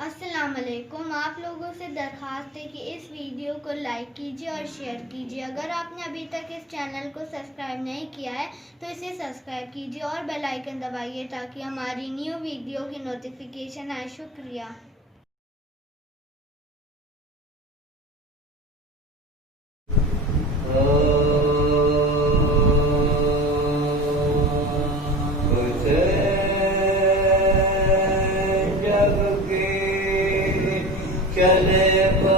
السلام علیکم. آپ لوگوں سے درخواست ہے کہ اس ویڈیو کو لائک کیجیے اور شیئر کیجیے. اگر آپ نے ابھی تک اس چینل کو سبسکرائب نہیں کیا ہے تو اسے سبسکرائب کیجیے اور بیل آئیکن دبائیے تاکہ ہماری نیو ویڈیو کی نوٹیفیکیشن آئے. شکریہ. چلے کو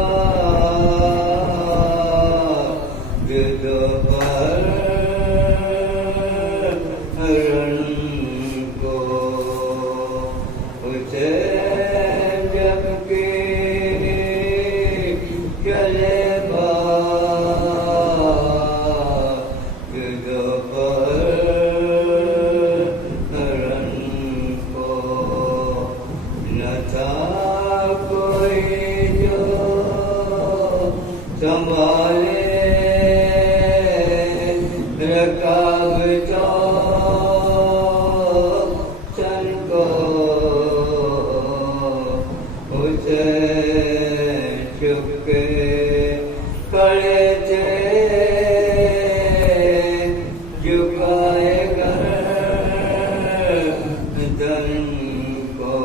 اچھے جب کی چلے سنبھالے رکاب چن کو اسے چپکے کھڑے تھے جھکائے گردن کو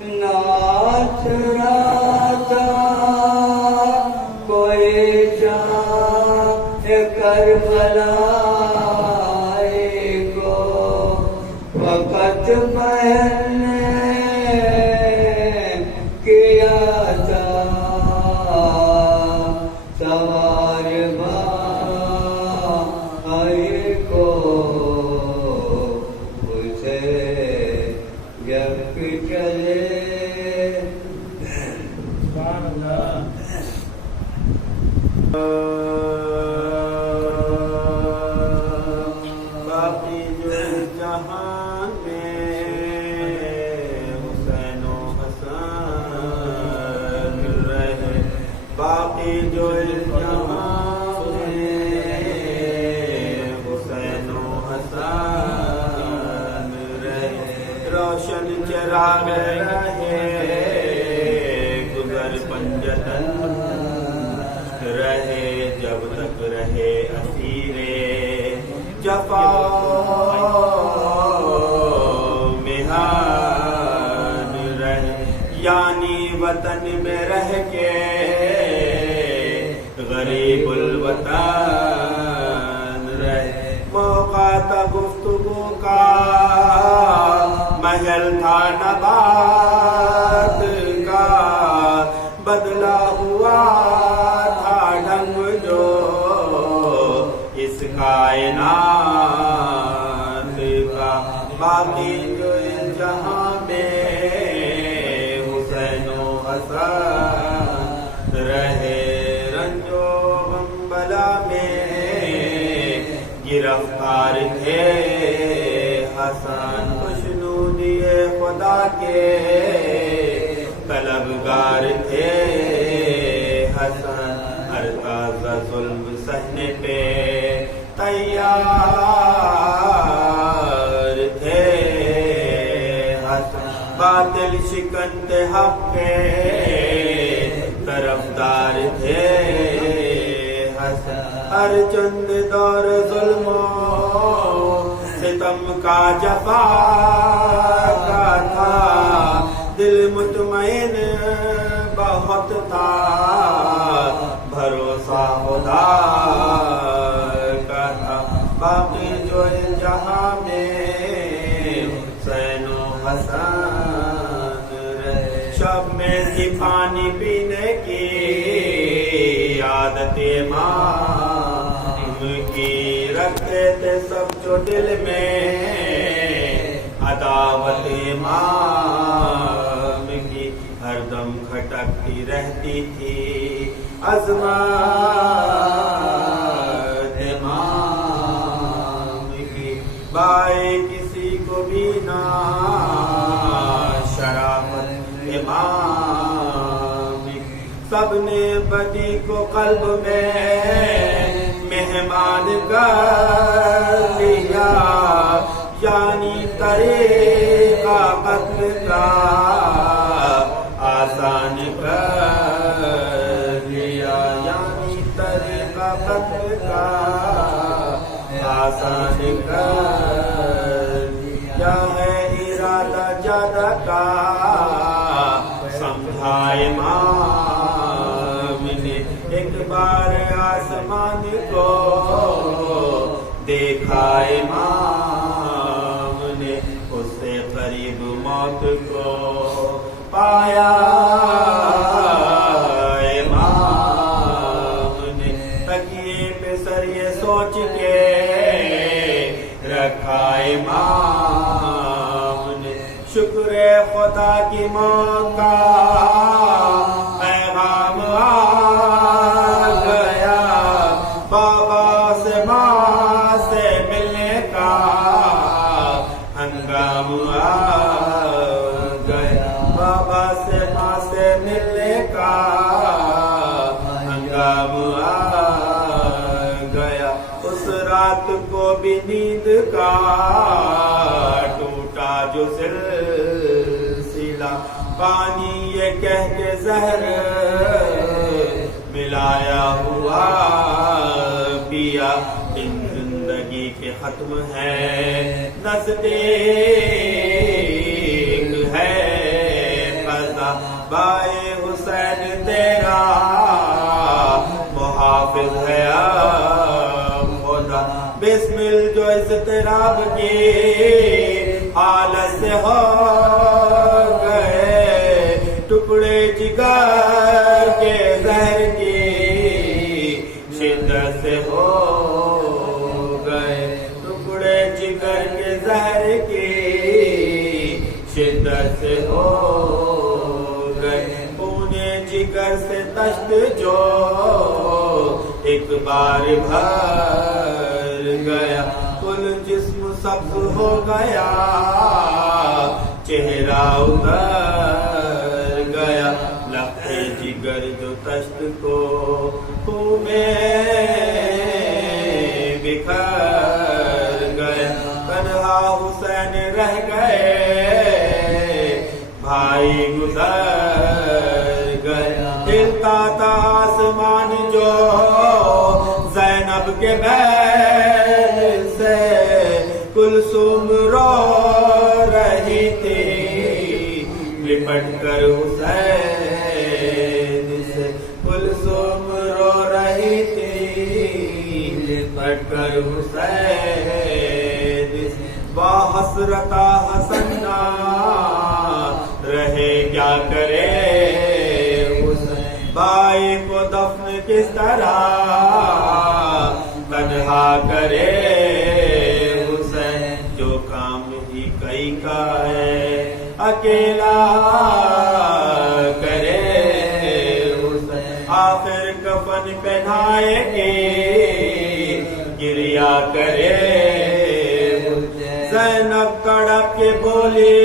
ناچ رہا تھا کربلا کو وقت بہن نے کیا تھا سوار بھائی کو اسے جب چلے جہاں میں حسین و حسن رہے باقی جو جہاں میں حسین و حسن رہے روشن چراغ رہے گزر پنجتن رہے جب تک رہے اسیرے جفا مہان رہے یعنی وطن میں رہ کے غریب الوطن رہے موقع تھا گفتگو کا محل تھا نبات کا بدلا ہوا تھا ڈھنگ جو اس کائنات کا باقی جو اس جہاں میں حسین و حسن رہے رنج و غم بلا میں گرفتار تھے حسن خوشنودی خدا کے طلبگار تھے حسن ہر تازہ ظلم سہنے پہ تیار تھے حسن باطل شکست حق کے طرفدار تھے حسن ہر چند دور ظلم و ستم کا جفا کا تھا دل مطمئن بہت تھا بھروسہ خدا کا تھا باقی جو جہاں میں حسین و حسن رہے شب میں تھی پانی پینے کی عادت امام کی رکھتے تھے سب جو دل میں عداوت امام کی ہر دم کھٹکتی رہتی تھی عظمت امام کی بائے کسی کو بھی نہ شرافت امام کی سب نے بدی کو قلب میں مہمان کر لیا یعنی طریقہ قتل کا آسان کر دیا ہے ارادہ زیادہ کا سمجھا امام نے ایک بار آسمان کو دیکھا امام نے اس سے قریب موت کو پایا امام نے تکیے پہ سر یہ سوچ کے رکھا امام نے شکر خدا کی موت کا پیغام آ گیا بابا سے ماں سے ملنے کا ہنگام آ گیا بابا سے ماں سے ملنے کا ہنگام آ گیا اس رات کو بھی نیند کا ٹوٹا جو سلسلہ پانی یہ کہہ کے زہر ملایا ہوا پیا ان زندگی کے ختم ہے نزدیک ہے قضا بائے حسین تیرا محافظ ہے خدا بسمل جو اضطراب کی حالت سے ہو گئے ٹکڑے جگر کے زہر کی شدت سے ہو گئے ٹکڑے جگر کے زہر کی شدت سے ہو گئے پونے جگر سے تشت جو ایک بار بھر گیا کل جسم سبز ہو گیا چہرہ اتر گیا لختے جگر جو تشت کو خون میں بکھر گئے تنہا حسین رہ گئے بھائی گزر گئے ہلتا تھا آسمان جو زینب کے بیل سے کلثوم رو رہی تھی لپٹ کر حسین سے کلثوم رو رہی تھی لپٹ کر حسین سے حسرتا حسنا رہے کیا کرے حسین بھائی کو دفن کس طرح تنہا کرے حسین جو کام ہی کئی کا ہے اکیلا کرے حسین آخر کفن پہنائے گی گریا کرے زینب تڑپ کے بولی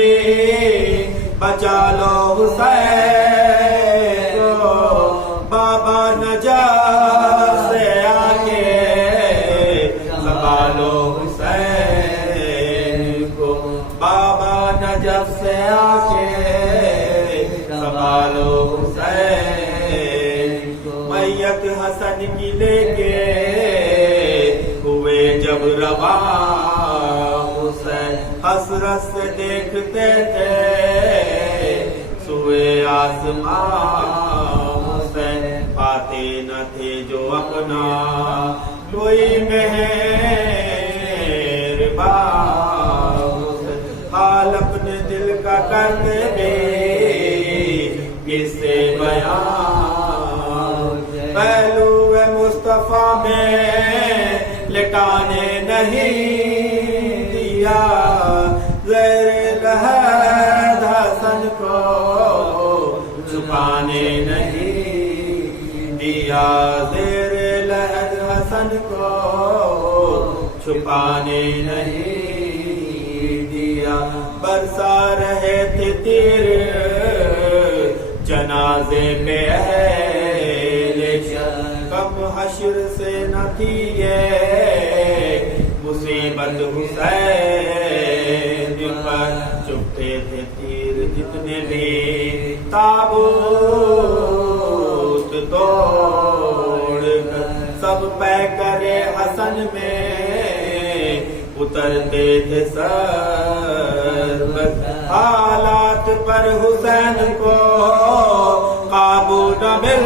بچا لو حسین کو بابا نجار سے آگے سنبھالو حسین کو بابا نجف سے آگے سنبھالو حسین کو میت حسن کی لے کے ہوئے جب رواں حسرت سے دیکھتے تھے سوئے آسمان حسین پاتے نہ تھے جو اپنا کوئی مہربان حسین حال اپنے دل کا کرتے بھی کس سے بیان پہلو مصطفیٰ میں لٹانے نہیں زیر لحد حسن کو چھپانے نہیں دیا زیر لحد حسن کو چھپانے نہیں دیا برسا رہے تھے تیر جنازے پہ اہل کم حشر سے نہ تھی یہ مصیبت حسین پر چپتے تھے تیر جتنے بھی تابوت توڑ کر سب پہ کرے حسن میں اترتے تھے سر حالات پر حسین کو قابو نہ مل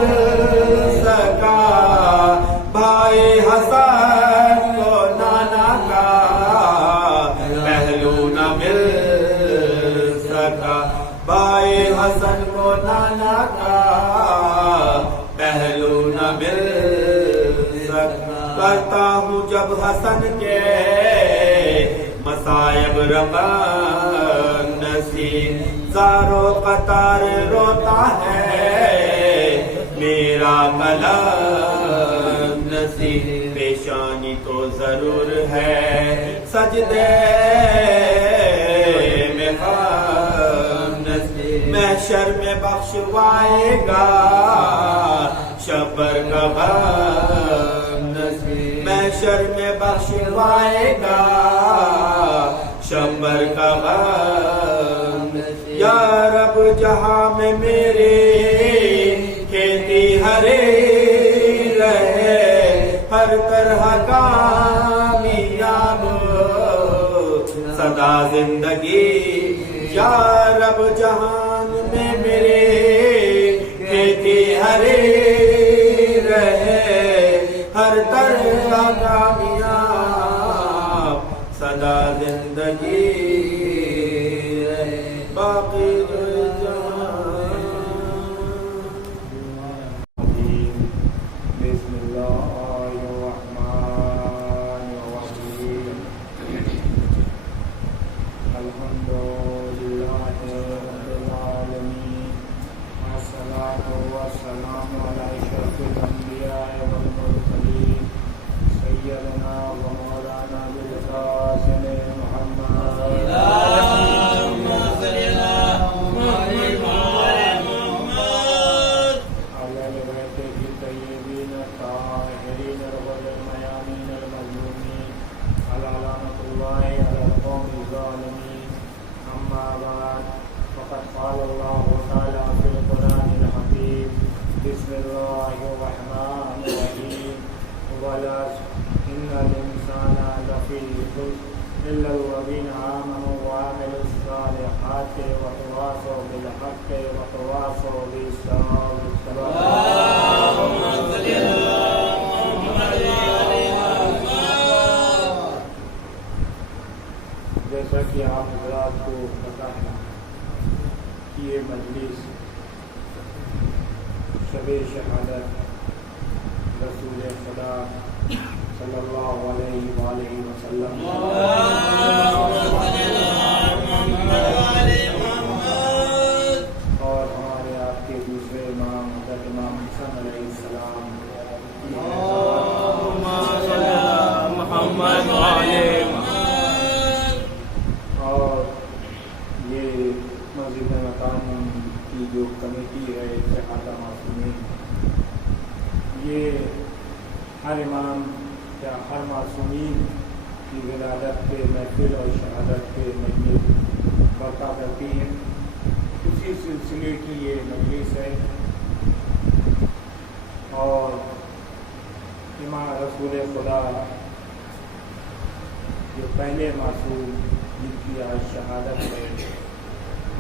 سکا بھائی حسن کو نانا کا پہلو نہ مل سکا بھائی حسن کو نانا کا پہلو نہ مل سکا کرتا ہوں جب حسن کے مصائب رقم نصیب زارو قطار روتا ہے میرا قلم نصیب پیشانی تو ضرور ہے سجدے میں غم نصیب محشر میں بخشوائے گا شبر کا غم نصیب محشر میں بخشوائے گا شبر کا غم یا رب جہاں میں میری کھیتی ہری رہے ہر طرح کامیاب سدا زندگی یا رب جہان میں میرے کھیتی ہری رہے ہر طرح کامیاب سدا زندگی رہے باقی جو بسم اللہ الرحمن الرحیم الحمد للہ رب العالمین والصلاة والسلام علی اشرف الانبیاء والمرسلین سیدنا و مولانا بالقاسم محمد قال الله تعالى في القرآن الحكيم بسم الله الرحمن الرحيم والعصر إن الإنسان لفي خسر إلا الذين آمنوا وعملوا الصالحات وتواصوا بالحق وتواصوا بالصبر اللهم صل على محمد وعلى آل محمد. جیسا کہ آپ حضرات کو پتہ ہے یہ مجلس شب شہادت رسول خدا صلی اللہ علیہ وآلہ وسلم اور ہمارے آپ کے دوسرے امام حضرت امام حسن علیہ السلام اور یہ مسجد مکان کی جو کمیٹی ہے اتحادہ معصومین یہ ہر امام یا ہر معصومین کی ولادت پہ محفل اور شہادت پہ مجلس برپا کرتی ہے اسی سلسلے کی یہ مجلس ہے اور امام رسول خدا جو پہلے معصوم جن کی آج شہادت ہے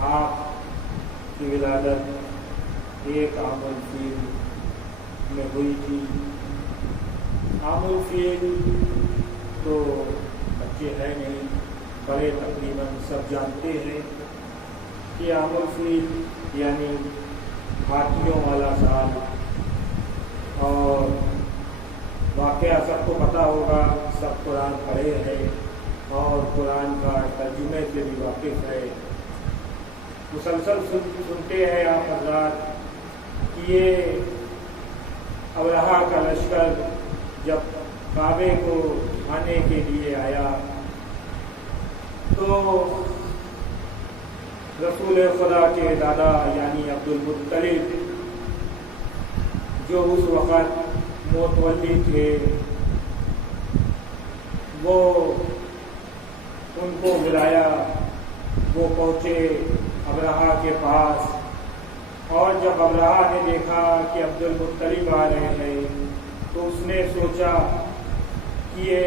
آپ کی ولادت ایک عام الفیل میں ہوئی تھی. عام الفیل تو بچے ہیں نہیں بڑے تقریباً سب جانتے ہیں کہ عام الفیل یعنی ہاتھیوں والا سال اور واقعہ سب کو پتہ ہوگا سب قرآن پڑھے ہیں اور قرآن کا ترجمے سے بھی واقف ہے مسلسل سنتے ہیں آپ حضرات کہ یہ ابرہا کا لشکر جب کعبے کو آنے کے لیے آیا تو رسول خدا کے دادا یعنی عبد المطلب جو اس وقت متولی تھے وہ ان کو بلایا وہ پہنچے ابرہا کے پاس اور جب ابرہا نے دیکھا کہ عبد المطلب آ رہے ہیں تو اس نے سوچا کہ یہ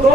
2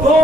2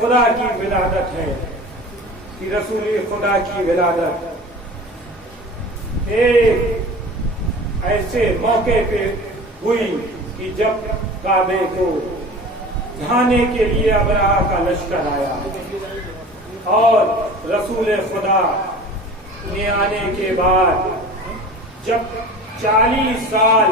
خدا کی ولادت ہے، کہ رسول خدا کی ولادت ایک ایسے موقع پہ ہوئی کہ جب کعبے کو ڈھانے کے لیے ابرہہ کا لشکر آیا، اور رسول خدا نے آنے کے بعد جب 40 سال،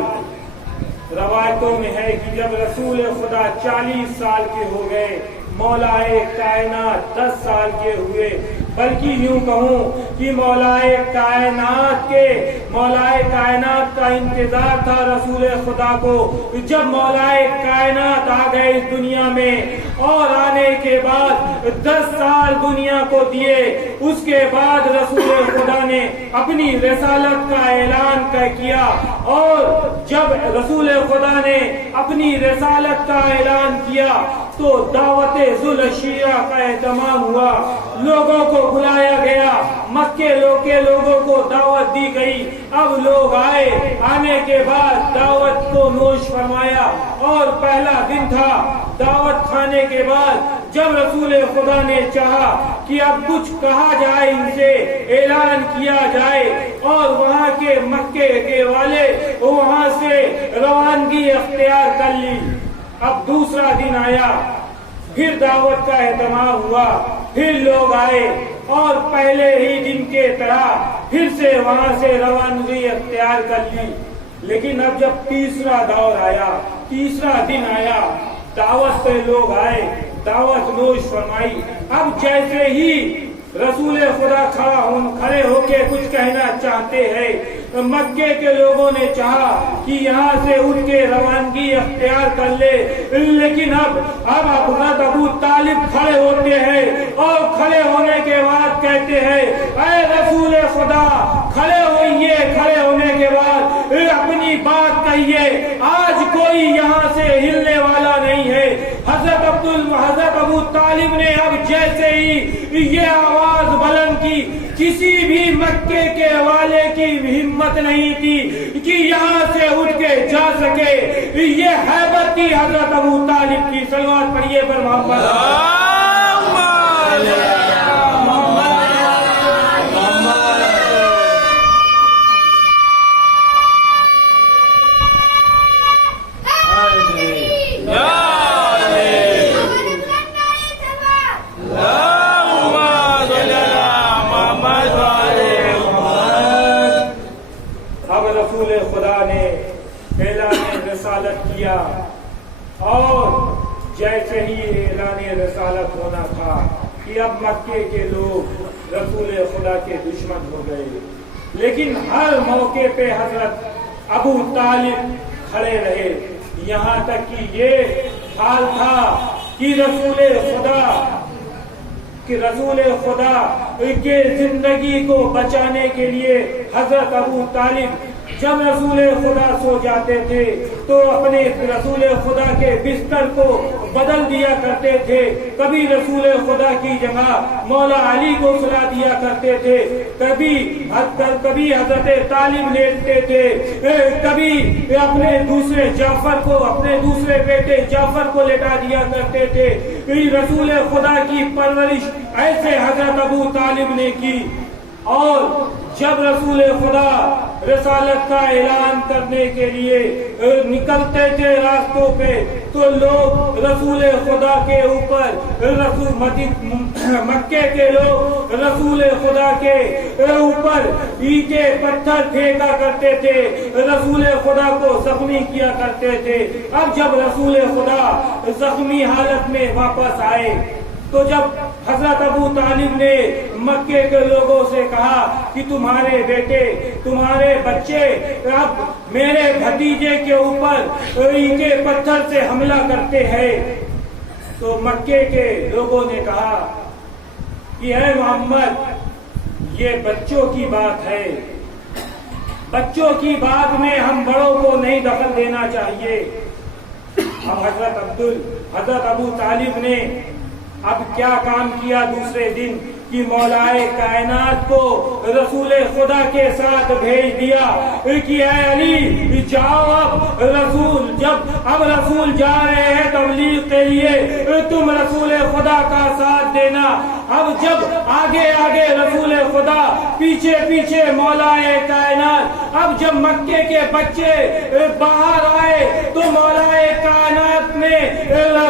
روایتوں میں ہے کہ جب رسول خدا 40 سال کے ہو گئے، مولا کائنات 10 سال کے ہوئے، بلکہ یوں کہوں کہ مولا کائنات کا انتظار تھا رسول خدا کو، جب مولا کائنات آ گئے اس دنیا میں، اور آنے کے بعد 10 سال دنیا کو دیے، اس کے بعد رسول خدا نے اپنی رسالت کا اعلان کیا، اور جب رسول خدا نے اپنی رسالت کا اعلان کیا تو دعوت ذوالعشیرہ کا اہتمام ہوا، لوگوں کو بلایا گیا، مکے کے لوگوں کو دعوت دی گئی، اب لوگ آئے، آنے کے بعد دعوت کو نوش فرمایا، اور پہلا دن تھا دعوت کھانے کے بعد جب رسول خدا نے چاہا کہ اب کچھ کہا جائے، ان سے اعلان کیا جائے، اور وہاں کے مکے کے والے وہاں سے روانگی اختیار کر لی۔ اب دوسرا دن آیا، پھر دعوت کا اہتمام ہوا، پھر لوگ آئے، اور پہلے ہی دن کے طرح پھر سے وہاں سے روانگی اختیار کر لی۔ لیکن اب جب تیسرا دور آیا، تیسرا دن آیا، دعوت پہ لوگ آئے، دعوت نوش فرمائی، اب جیسے ہی رسول خدا کھڑے ہو کے کچھ کہنا چاہتے ہیں، مکے کے لوگوں نے چاہا کہ یہاں سے اٹھ کے روانگی اختیار کر لے، لیکن اب حضرت ابو طالب کھڑے ہوتے ہیں، اور کھڑے ہونے کے بعد کہتے ہیں اے رسول خدا کھڑے ہوئیے، کھڑے ہونے کے بعد اپنی بات کہیے، آج کوئی یہاں سے ہلنے والا نہیں ہے۔ حضرت ابو طالب نے اب جیسے ہی یہ آواز بلند کی، کسی بھی مکے کے والے کی ہمت نہیں تھی کہ یہاں سے اٹھ کے جا سکے، یہ ہیبت تھی حضرت ابو طالب کی۔ صلوات پڑھیے پر محمد۔ خدا نے اعلان رسالت کیا، اور جیسے ہی اعلان رسالت ہونا تھا کہ اب مکے کے لوگ رسول خدا کے دشمن ہو گئے، لیکن ہر موقع پہ حضرت ابو طالب کھڑے رہے، یہاں تک کہ یہ حال تھا کہ رسول خدا کے زندگی کو بچانے کے لیے حضرت ابو طالب جب رسول خدا سو جاتے تھے تو اپنے رسول خدا کے بستر کو بدل دیا کرتے تھے، کبھی رسول خدا کی جگہ مولا علی کو سلا دیا کرتے تھے، کبھی حضرت طالب لیٹتے تھے، کبھی اپنے دوسرے بیٹے جعفر کو لیٹا دیا کرتے تھے۔ رسول خدا کی پرورش ایسے حضرت ابو طالب نے کی، اور جب رسول خدا رسالت کا اعلان کرنے کے لیے نکلتے تھے راستوں پہ تو لوگ رسول خدا کے اوپر مکے کے لوگ رسول خدا کے اوپر اینٹیں پتھر پھینکا کرتے تھے، رسول خدا کو زخمی کیا کرتے تھے۔ اب جب رسول خدا زخمی حالت میں واپس آئے تو جب حضرت ابو طالب نے مکے کے لوگوں سے کہا کہ تمہارے بیٹے تمہارے بچے اب میرے بھتیجے کے اوپر اینٹیں پتھر سے حملہ کرتے ہیں، تو مکے کے لوگوں نے کہا کہ اے محمد یہ بچوں کی بات ہے، بچوں کی بات میں ہم بڑوں کو نہیں دخل دینا چاہیے۔ اب حضرت ابو طالب نے اب کیا کام کیا دوسرے دن کہ مولا کائنات کو رسول خدا کے ساتھ بھیج دیا کہ اے علی جاؤ، اب رسول جا رہے ہیں تبلیغ کے لیے، تم رسول خدا کا ساتھ دینا۔ اب جب آگے آگے رسول خدا، پیچھے پیچھے مولا کائنات، اب جب مکے کے بچے باہر آئے تو مولا کائنات نے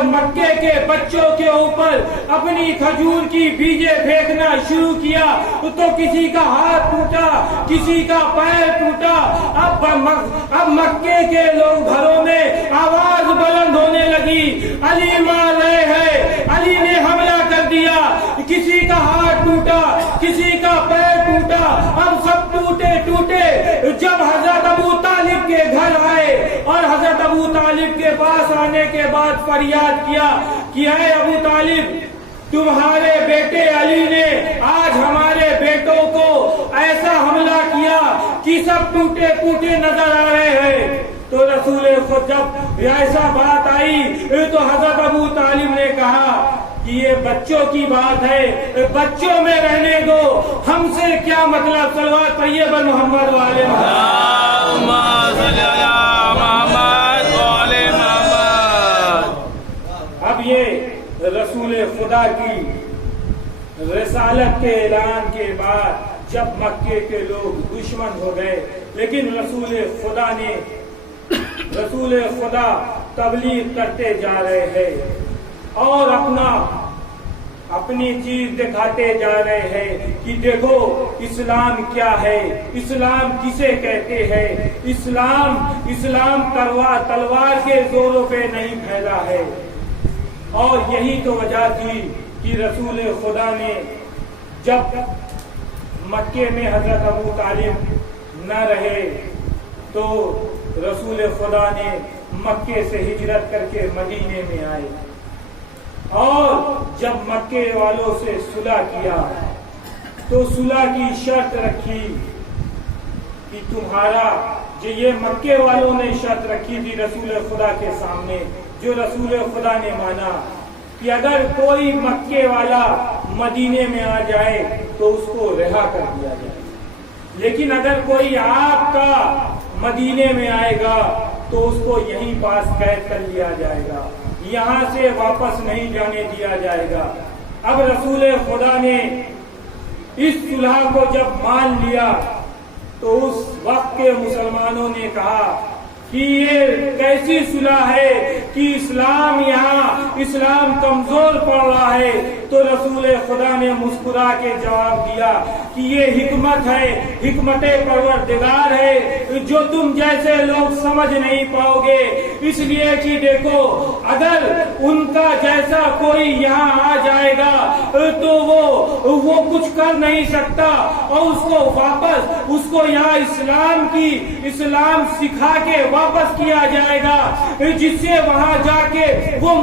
مکے کے بچوں کے اوپر اپنی کھجور کی بیجیں پھینکنا شروع کیا تو کسی کا ہاتھ ٹوٹا، کسی کا پیر ٹوٹا۔ اب مکے کے لوگ گھروں میں آواز بلند ہونے لگی، علی مار رہے ہیں، علی نے حملہ کر دیا، کسی کا ہاتھ ٹوٹا، کسی کا پیر ٹوٹا۔ اب سب ٹوٹے ٹوٹے جب حضرت ابو طالب کے گھر آئے اور حضرت ابو طالب کے پاس آنے کے بعد فریاد کیا کہ اے ابو طالب، تمہارے بیٹے علی نے آج ہمارے بیٹوں کو ایسا حملہ کیا کہ سب ٹوٹے ٹوٹے نظر آ رہے ہیں۔ تو رسول خود جب ایسا بات آئی تو حضرت ابو طالب نے کہا کہ یہ بچوں کی بات ہے، بچوں میں رہنے دو، ہم سے کیا مطلب۔ صلوات پڑھیے بر محمد والے اب یہ رسول خدا کی رسالت کے اعلان کے بعد جب مکے کے لوگ دشمن ہو گئے، لیکن رسول خدا تبلیغ کرتے جا رہے ہیں اور اپنی چیز دکھاتے جا رہے ہیں کہ دیکھو اسلام کیا ہے، اسلام کسے کہتے ہیں۔ اسلام تلوار کے زوروں پہ نہیں پھیلا ہے۔ اور یہی تو وجہ تھی کہ رسول خدا نے جب مکے میں حضرت ابو طالب نہ رہے تو رسول خدا نے مکے سے ہجرت کر کے مدینے میں آئے اور جب مکے والوں سے صلح کیا تو صلح کی شرط رکھی کہ تمہارا جو یہ مکے والوں نے شرط رکھی تھی رسول خدا کے سامنے، جو رسول خدا نے مانا کہ اگر کوئی مکے والا مدینے میں آ جائے تو اس کو رہا کر دیا جائے، لیکن اگر کوئی آپ کا مدینے میں آئے گا تو اس کو یہیں پاس قید کر لیا جائے گا، یہاں سے واپس نہیں جانے دیا جائے گا۔ اب رسول خدا نے اس صلح کو جب مان لیا تو اس وقت کے مسلمانوں نے کہا کہ یہ کیسی صلح ہے کہ اسلام کمزور پڑ رہا ہے۔ تو رسول خدا نے مسکرا کے جواب دیا کہ یہ حکمت ہے، حکمت پروردگار ہے جو تم جیسے لوگ سمجھ نہیں پاؤ گے، اس لیے کہ دیکھو اگر ان کا جیسا کوئی یہاں آ جائے گا تو وہ کچھ کر نہیں سکتا اور اس کو یہاں اسلام سکھا کے واپس کیا جائے گا، جس سے وہاں جا کے وہ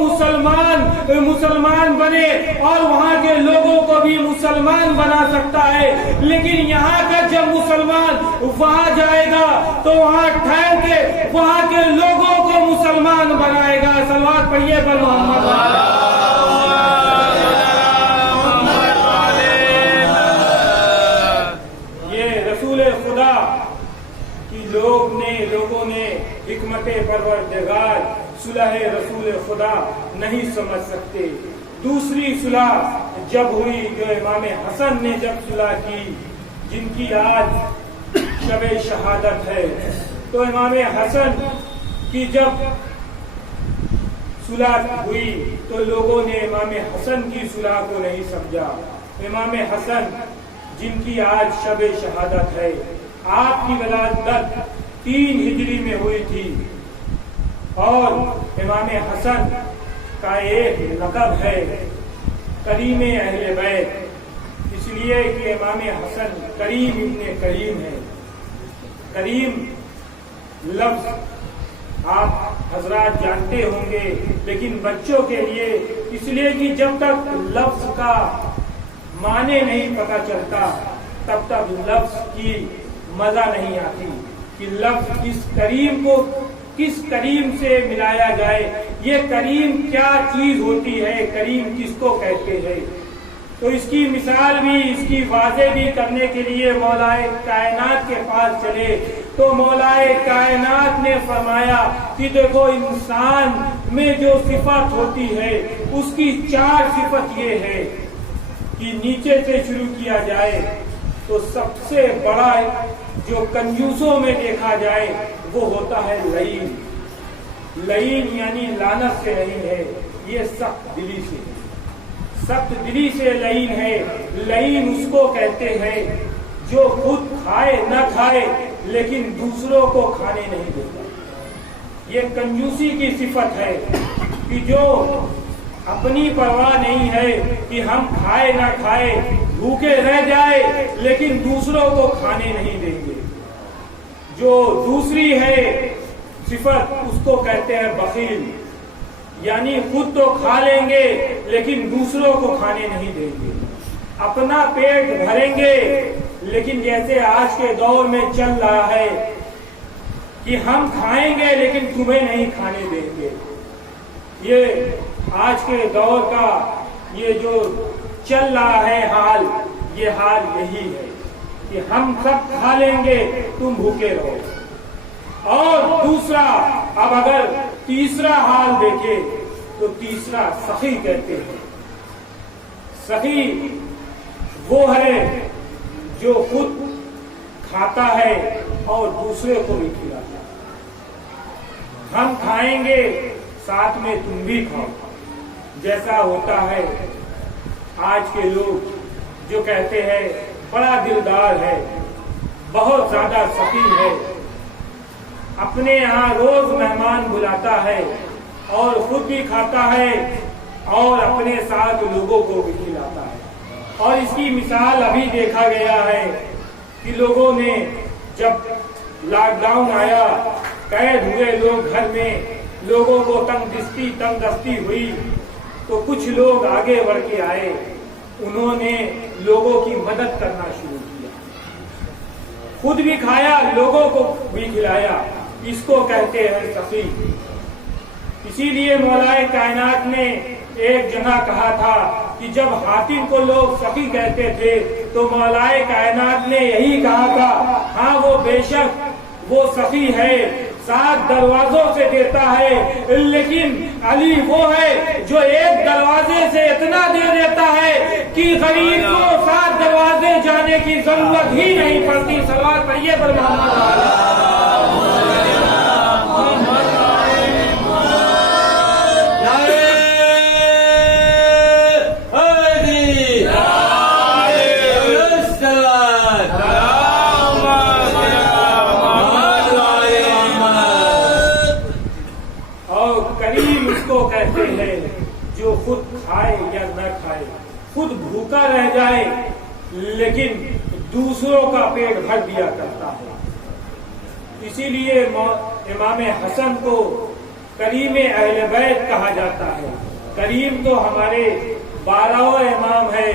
مسلمان بنے اور وہاں کے لوگوں کو بھی مسلمان بنا سکتا ہے۔ لیکن یہاں کا جب مسلمان وہاں جائے گا تو وہاں ٹھہر کے وہاں کے لوگوں کو مسلمان بنائے گا۔ صلوات پڑھیے پر محمد۔ یہ رسول خدا کی لوگوں نے حکمت پروردگار صلح رسول خدا نہیں سمجھ سکتے۔ دوسری صلح جب ہوئی جو امام حسن نے جب صلح کی، جن کی آج شب شہادت ہے، تو امام حسن کی جب صلح ہوئی تو لوگوں نے امام حسن کی صلح کو نہیں سمجھا۔ امام حسن جن کی آج شب شہادت ہے، آپ کی ولادت 3 ہجری میں ہوئی تھی اور امام حسن کا ایک لقب ہے کریم اہل بیت، اس لیے کہ امام حسن کریم ابن کریم ہے۔ کریم لفظ آپ حضرات جانتے ہوں گے، لیکن بچوں کے لیے اس لیے کہ جب تک لفظ کا معنی نہیں پتہ چلتا تب تک لفظ کی مزہ نہیں آتی کہ لفظ کس کریم سے ملایا جائے، یہ کریم کیا چیز ہوتی ہے، کریم کس کو کہتے ہیں۔ تو اس کی مثال بھی، اس کی واضح بھی کرنے کے لیے مولائے کائنات کے پاس چلے تو مولائے کائنات نے فرمایا کہ دیکھو انسان میں جو صفت ہوتی ہے اس کی 4 صفت یہ ہے کہ نیچے سے شروع کیا جائے تو سب سے بڑا جو کنجوسوں میں دیکھا جائے وہ ہوتا ہے لعین. لعین یعنی لعنت سے لعین ہے، یہ سخت دلی سے ہے، سخت دلی سے لعین ہے. لعین اس کو کہتے ہیں جو خود کھائے نہ کھائے لیکن دوسروں کو کھانے نہیں دیتا. یہ کنجوسی کی صفت ہے کہ جو اپنی پرواہ نہیں ہے کہ ہم کھائے نہ کھائے، بھوکے رہ جائے لیکن دوسروں کو کھانے نہیں دیں گے. جو دوسری ہے صفت اس کو کہتے ہیں بخیل، یعنی خود تو کھا لیں گے لیکن دوسروں کو کھانے نہیں دیں گے. اپنا پیٹ بھریں گے لیکن جیسے آج کے دور میں چل رہا ہے کہ ہم کھائیں گے لیکن تمہیں نہیں کھانے دیں گے. یہ آج کے دور کا یہ جو چل رہا ہے حال، یہ حال یہی ہے کہ ہم سب کھا لیں گے تم بھوکے رہو. اور دوسرا، اب اگر تیسرا حال دیکھے تو تیسرا سخی کہتے ہیں. سخی وہ ہے جو خود کھاتا ہے اور دوسرے کو بھی کھلاتا ہے. ہم کھائیں گے ساتھ میں تم بھی کھاؤ. جیسا ہوتا ہے آج کے لوگ جو کہتے ہیں بڑا دلدار ہے، بہت زیادہ سخی ہے، اپنے یہاں روز مہمان بلاتا ہے اور خود بھی کھاتا ہے اور اپنے ساتھ لوگوں کو بھی کھلاتا ہے. اور اس کی مثال ابھی دیکھا گیا ہے کہ لوگوں نے جب لاک ڈاؤن آیا، قید ہوئے لوگ گھر میں، لوگوں کو تنگ دستی ہوئی تو کچھ لوگ آگے بڑھ کے آئے، انہوں نے لوگوں کی مدد کرنا شروع کیا، خود بھی کھایا لوگوں کو بھی کھلایا. اس کو کہتے ہیں سخی. اسی لیے مولائے کائنات نے ایک جگہ کہا تھا کہ جب حاتم کو لوگ سخی کہتے تھے تو مولائے کائنات نے یہی کہا تھا ہاں وہ بے شک وہ سخی ہے، 7 دروازوں سے دیتا ہے، لیکن علی وہ ہے جو ایک دروازے سے اتنا دے دیتا ہے کہ غریب کو 7 دروازے جانے کی ضرورت ہی نہیں پڑتی. صلوات پڑھیے پر محمد. کہتے ہیں جو خود کھائے یا نہ کھائے، خود بھوکا رہ جائے لیکن دوسروں کا پیٹ بھر دیا کرتا ہے. اسی لیے امام حسن کو کریم اہل بیت کہا جاتا ہے. کریم تو ہمارے 12 امام ہے،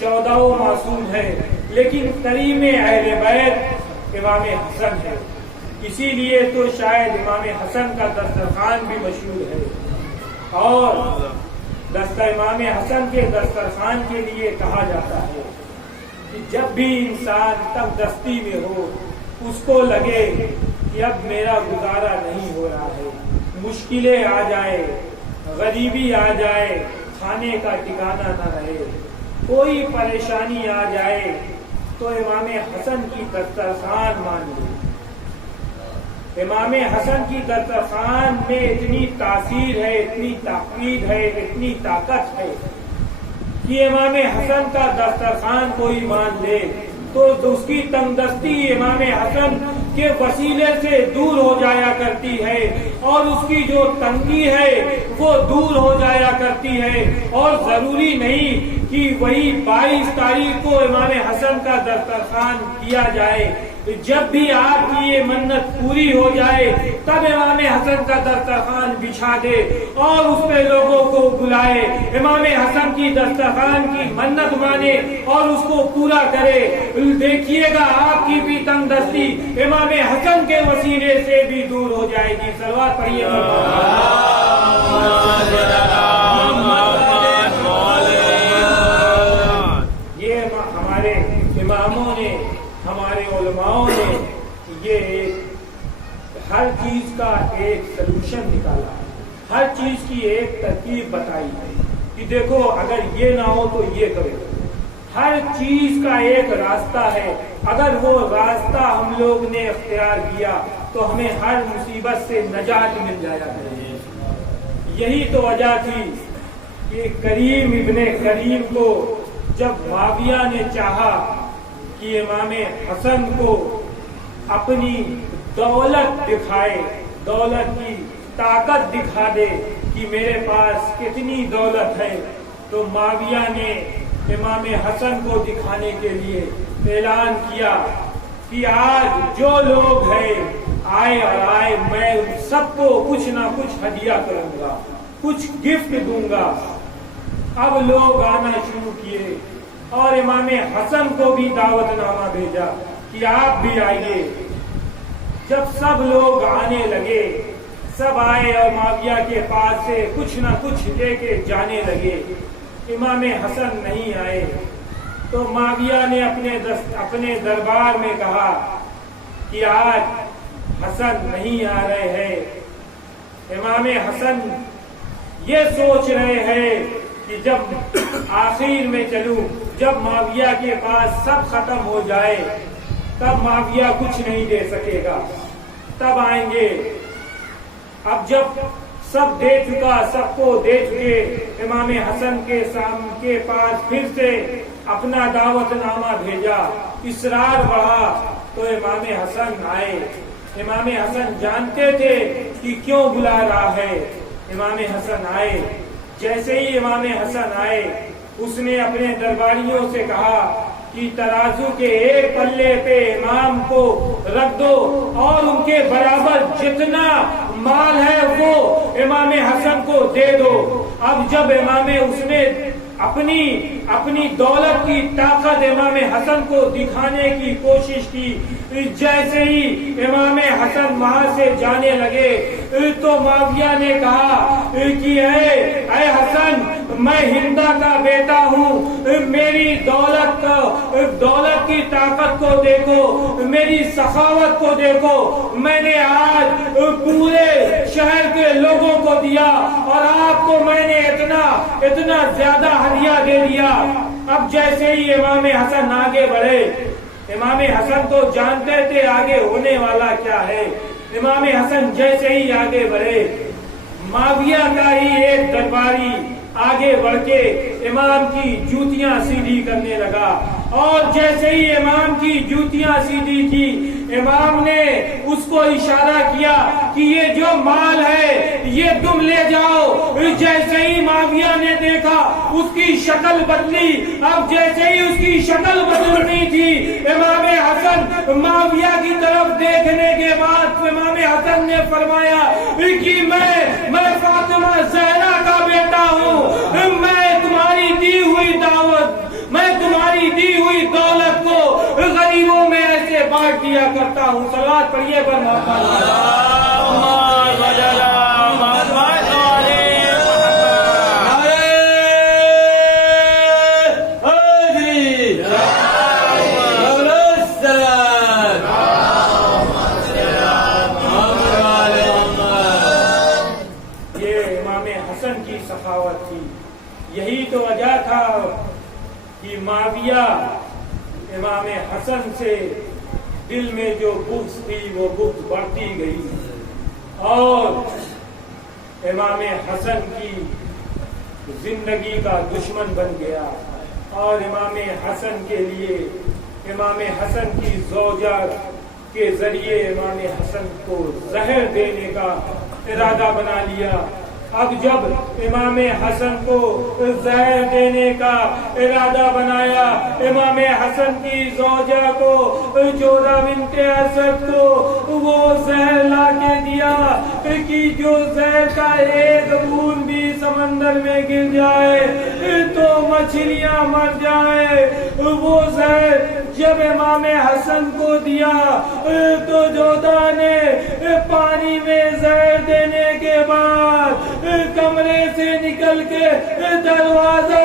14 معصوم ہے، لیکن کریم اہل بیت امام حسن ہے. اسی لیے تو شاید امام حسن کا دسترخوان بھی مشہور ہے. اور امام حسن کے دسترخوان کے لیے کہا جاتا ہے کہ جب بھی انسان تنگ دستی میں ہو، اس کو لگے کہ اب میرا گزارا نہیں ہو رہا ہے، مشکلیں آ جائے، غریبی آ جائے، کھانے کا ٹھکانہ نہ رہے، کوئی پریشانی آ جائے تو امام حسن کی دسترخوان مان لے. امام حسن کی دسترخوان میں اتنی تاثیر ہے، اتنی تاکید ہے، اتنی طاقت ہے کہ امام حسن کا دسترخوان کوئی مان لے تو اس کی تنگ دستی امام حسن کے وسیلے سے دور ہو جایا کرتی ہے، اور اس کی جو تنگی ہے وہ دور ہو جایا کرتی ہے. اور ضروری نہیں کہ وہی 22 تاریخ کو امام حسن کا دسترخوان کیا جائے. جب بھی آپ کی یہ منت پوری ہو جائے تب امام حسن کا دسترخوان بچھا دے اور اس پہ لوگوں کو بلائے، امام حسن کی دسترخوان کی منت مانے اور اس کو پورا کرے. دیکھیے گا آپ کی بھی تنگ دستی امام حسن کے وسیلے سے بھی دور ہو جائے گی. صلوات پڑھیے. ہمارے علماؤں نے یہ ہر چیز کا ایک سلوشن نکالا، ہر چیز کی ایک ترکیب بتائی ہے کہ دیکھو اگر یہ نہ ہو تو یہ کرو، ہر چیز کا ایک راستہ ہے، اگر وہ راستہ ہم لوگ نے اختیار کیا تو ہمیں ہر مصیبت سے نجات مل جایا کرے۔ یہی تو وجہ تھی کہ کریم ابن کریم کو جب معاویہ نے چاہا کہ امام حسن کو اپنی دولت دکھائے، دولت کی طاقت دکھا دے کہ میرے پاس کتنی دولت ہے، تو معاویہ نے امام حسن کو دکھانے کے لیے اعلان کیا کہ آج جو لوگ ہیں آئے اور آئے، میں ان سب کو کچھ نہ کچھ ہدیہ کروں گا، کچھ گفٹ دوں گا۔ اب لوگ آنا شروع کیے اور امام حسن کو بھی دعوت نامہ بھیجا کہ آپ بھی آئیے۔ جب سب لوگ آنے لگے، سب آئے اور معاویہ کے پاس سے کچھ نہ کچھ لے کے جانے لگے، امام حسن نہیں آئے تو معاویہ نے اپنے دربار میں کہا کہ آج حسن نہیں آ رہے ہیں۔ امام حسن یہ سوچ رہے ہیں کہ جب آخر میں چلوں، جب معاویہ کے پاس سب ختم ہو جائے تب معاویہ کچھ نہیں دے سکے گا، تب آئیں گے۔ اب جب سب دے چکا، سب کو دے چکے، امام حسن کے پاس پھر سے اپنا دعوت نامہ بھیجا، اصرار بڑھا تو امام حسن آئے۔ امام حسن جانتے تھے کہ کیوں بلا رہا ہے، امام حسن آئے۔ جیسے ہی امام حسن آئے، اس نے اپنے درباریوں سے کہا کہ ترازو کے ایک پلے پہ امام کو رکھ دو اور ان کے برابر جتنا مال ہے وہ امام حسن کو دے دو۔ اب جب اس نے اپنی دولت کی طاقت امام حسن کو دکھانے کی کوشش کی، جیسے ہی امام حسن وہاں سے جانے لگے تو معاویہ نے کہا کہ اے حسن، میں ہندا کا بیٹا ہوں، میری دولت کی طاقت کو دیکھو، میری سخاوت کو دیکھو، میں نے آج پورے شہر کے لوگوں کو دیا اور آپ کو میں نے اتنا زیادہ ہدیہ دے دیا۔ اب جیسے ہی امام حسن آگے بڑھے، امام حسن تو جانتے تھے آگے ہونے والا کیا ہے، امام حسن جیسے ہی آگے بڑھے، معاویہ کا ہی ایک درباری آگے بڑھ کے امام کی جوتیاں سیدھی کرنے لگا، اور جیسے ہی امام کی جوتیاں سیدھی کی، امام نے اس کو اشارہ کیا کہ یہ جو مال ہے یہ تم لے جاؤ۔ جیسے ہی معاویہ نے دیکھا اس کی شکل بدلی، اب جیسے ہی اس کی شکل بدلنی تھی، امام حسن معاویہ کی طرف دیکھنے کے بعد امام حسن نے فرمایا کہ میں فاطمہ زہرا کا بیٹا ہوں، میں تمہاری دی ہوئی دعوت، میں تمہاری دی ہوئی دولت کو غریبوں میں ایسے بانٹ دیا کرتا ہوں۔ صلوات پڑھیے پر یہی تو وجہ تھا کہ معاویہ امام حسن سے دل میں جو بغض تھی وہ بغض بڑھتی گئی اور امام حسن کی زندگی کا دشمن بن گیا، اور امام حسن کے لیے امام حسن کی زوجہ کے ذریعے امام حسن کو زہر دینے کا ارادہ بنا لیا۔ اب جب امام حسن کو زہر دینے کا ارادہ بنایا، امام حسن کی زوجہ کو جودہ بنت اسد کو وہ زہر لا کے دیا کہ جو زہر کا ایک بوند بھی سمندر میں گر جائے تو مچھلیاں مر جائیں۔ وہ زہر جب امام حسن کو دیا تو جودہ نے پانی میں زہر دینے کے بعد کمرے سے نکل کے دروازہ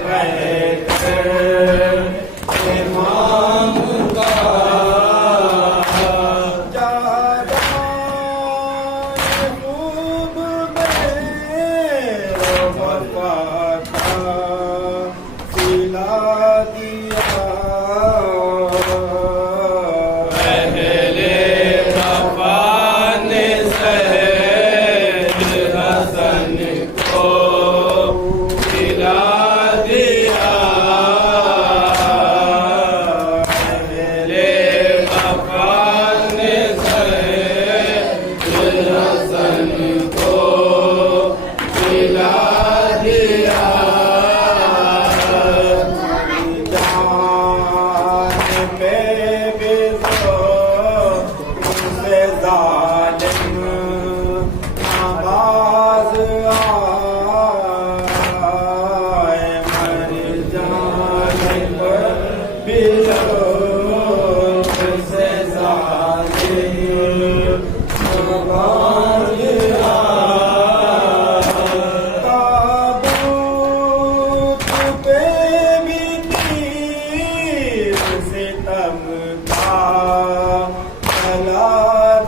دلا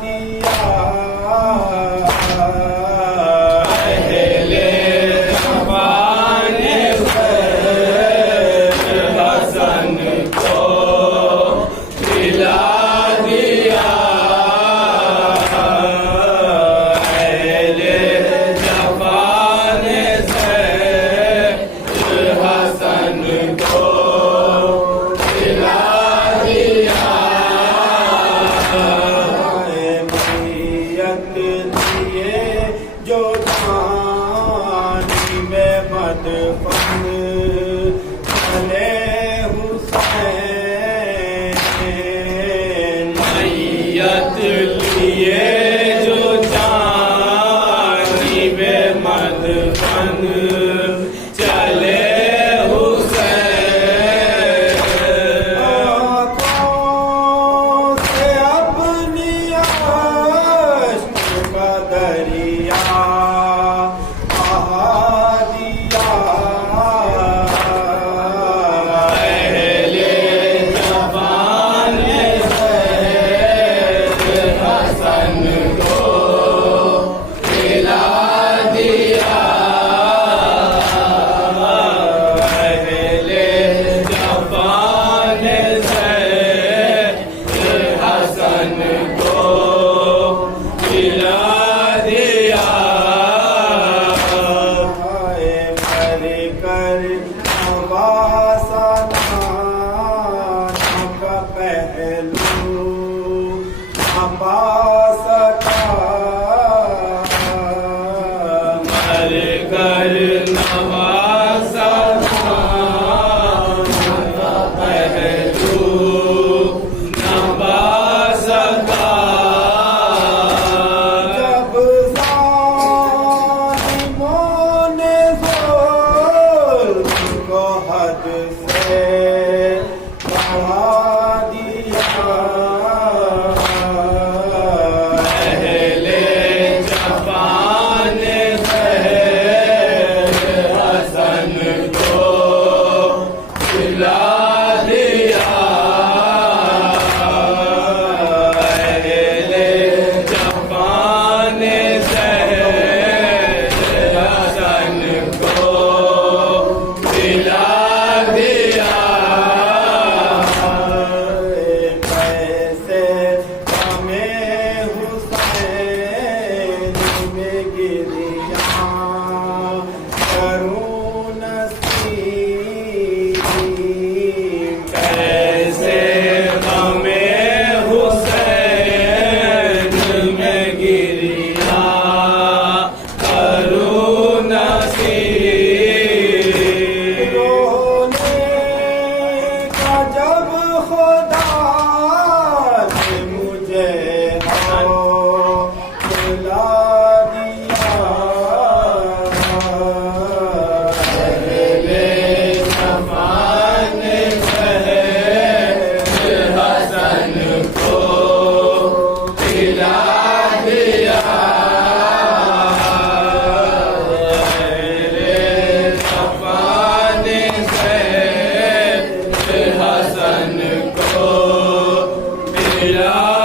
دیا العالمین